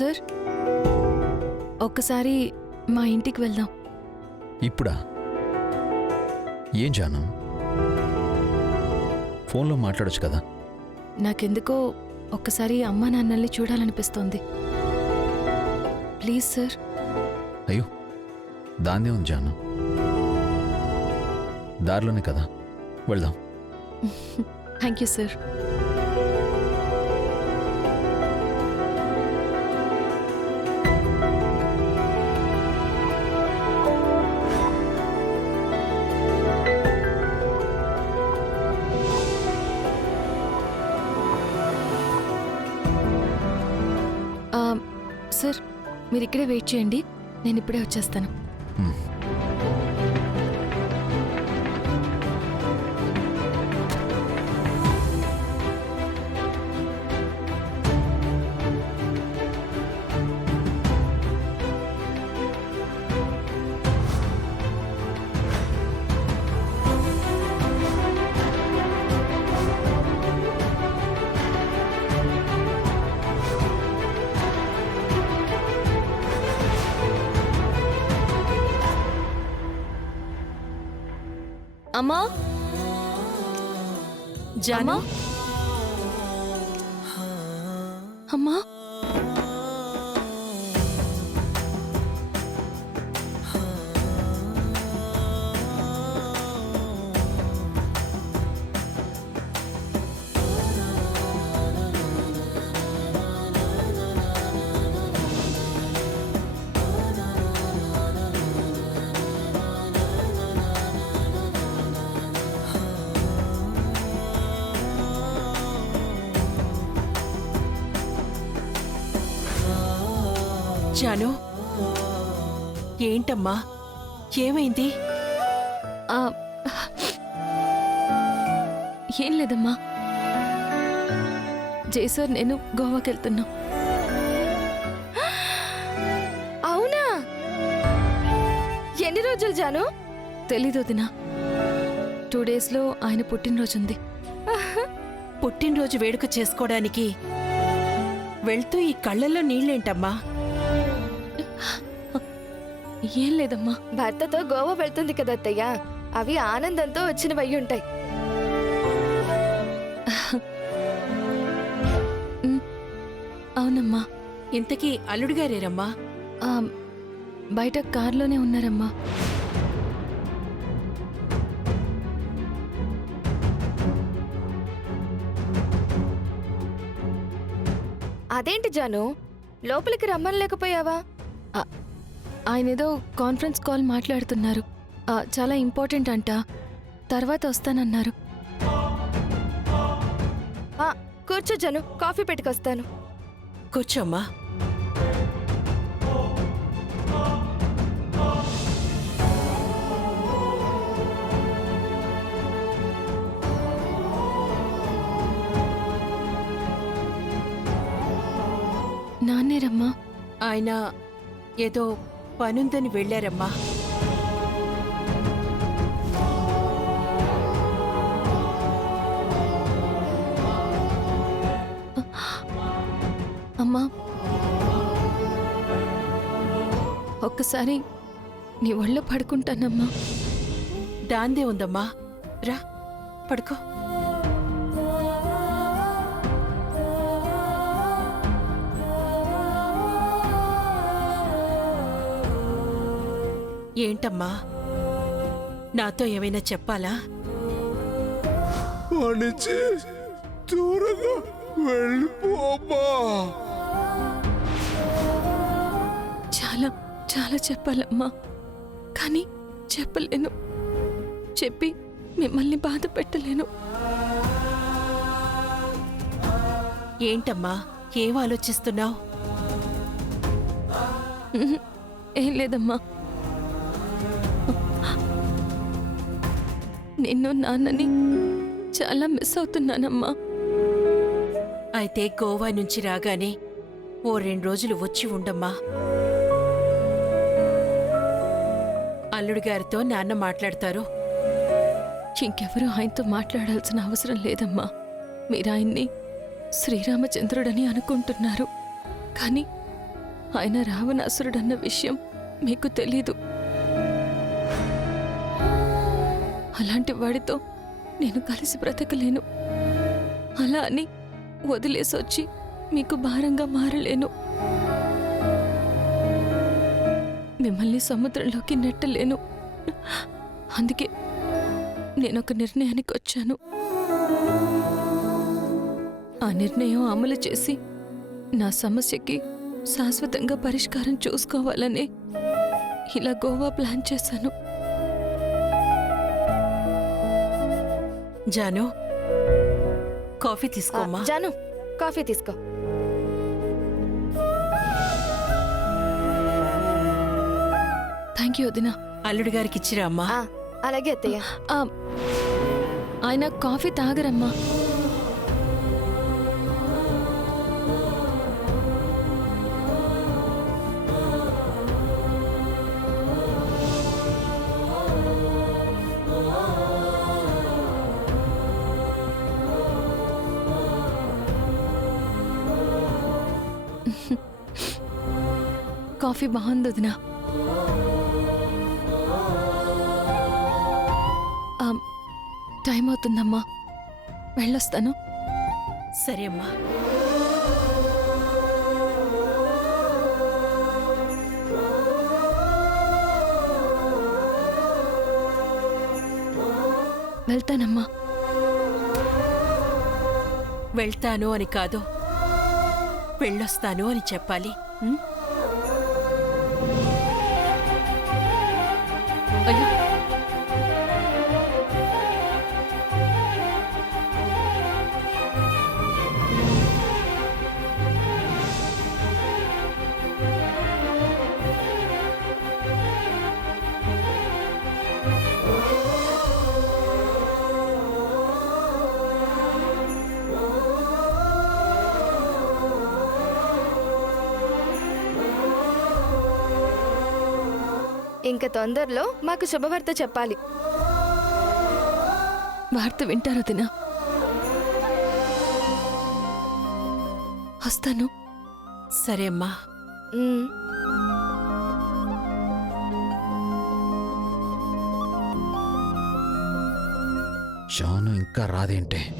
Sir ఒక్కసారి మా ఇంటికి వెళ్దాం. ఇప్పుడా? ఏం జాను, ఫోన్లో మాట్లాడొచ్చు కదా. నాకెందుకో ఒక్కసారి అమ్మా నాన్నల్ని చూడాలనిపిస్తోంది. Please sir. అయ్యో దాందే ఉంది జాను, దారిలోనే కదా, వెళ్దాం. Thank you sir. సార్ మీరు ఇక్కడే వెయిట్ చేయండి, నేను ఇప్పుడే వచ్చేస్తాను. అమ్మా, జాను, అమ్మా, జాను, ఏంటమ్మా, ఏమైంది? ఏం లేదమ్మా, జై సార్ నేను గోవాకి వెళ్తున్నా. అవునా? ఎన్ని రోజులు జాను? తెలీదు వదినా, 2 డేస్లో ఆయన పుట్టినరోజుంది. పుట్టినరోజు వేడుక చేసుకోవడానికి వెళ్తూ ఈ కళ్ళల్లో నీళ్ళేంటమ్మా? ఏం లేదమ్మా. భర్తతో గోవా వెళ్తుంది కదా అత్తయ్య, అవి ఆనందంతో వచ్చినవయ్యి ఉంటాయి. అవునమ్మా. ఇంతకీ అల్లుడుగారేరమ్మా? బయట కార్లోనే ఉన్నారమ్మా. అదేంటి జాను, లోపలికి రమ్మనలేకపోయావా? ఆయన ఏదో కాన్ఫరెన్స్ కాల్ మాట్లాడుతున్నారు, చాలా ఇంపార్టెంట్ అంట, తర్వాత వస్తానన్నారు. కూర్చో జాను, కాఫీ పెట్టుకొస్తాను. కూర్చోమ్మా. నాన్నేరమ్మా. ఆయన ఏదో పనుందని వెళ్ళారమ్మా. అమ్మా, ఒక్కసారి నీ ఒళ్ళో పడుకుంటానమ్మా. దాందే ఉందమ్మా, రా పడుకో. ఏంటమ్మా, నాతో ఏమైనా చెప్పాలా? అనిచి దూరంగా వెళ్ళిపోమ్మా. చాలా చాలా చెప్పాలమ్మా, కానీ చెప్పలేను. చెప్పి మిమ్మల్ని బాధ పెట్టలేను. ఏంటమ్మా, ఏం ఆలోచిస్తున్నావు? ఏం లేదమ్మా, నిన్ను నాన్నని చాలా మిస్ అవుతున్నానమ్మా. అయితే గోవా నుంచి రాగానే ఓ 2 రోజులు వచ్చి ఉండమ్మా. అల్లుడు గారితో నాన్న మాట్లాడతారు. ఇంకెవరూ ఆయనతో మాట్లాడాల్సిన అవసరం లేదమ్మా. మీరాయన్ని శ్రీరామచంద్రుడని అనుకుంటున్నారు, కానీ ఆయన రావణాసురుడన్న విషయం మీకు తెలీదు. అలాంటి వాడితో నేను కలిసి బ్రతకలేను. అలా అని వదిలేసొచ్చి మీకు భారంగా మారలేను. మిమ్మల్ని సముద్రంలోకి నెట్టలేను. అందుకే నేనొక నిర్ణయానికి వచ్చాను. ఆ నిర్ణయం అమలు చేసి నా సమస్యకి శాశ్వతంగా పరిష్కారం చూసుకోవాలని ఇలా గోవా ప్లాన్ చేశాను. జాను, కాఫీ తీసుకోమ్మా. జాను, కాఫీ తీసుకో. థ్యాంక్ యూ వదినా. అల్లుడి గారికి ఇచ్చిరా అమ్మా. అలాగే అత్తయ్య. ఆ, ఆయన కాఫీ తాగరమ్మా. కాఫీ బాగుంది వదినా. టైం అవుతుందమ్మా, వెళ్ళొస్తాను. సరే అమ్మా. వెళ్తానమ్మా. వెళ్తాను అని కాదు, వెళ్ళొస్తాను అని చెప్పాలి. ఉం? అయ్యో, ఇంక తొందరలో మాకు శుభవార్త చెప్పాలి. వార్త వింటారు వదినా. వస్తాను. సరే అమ్మా. ఉమ్. జాను ఇంకా రాదేంటే?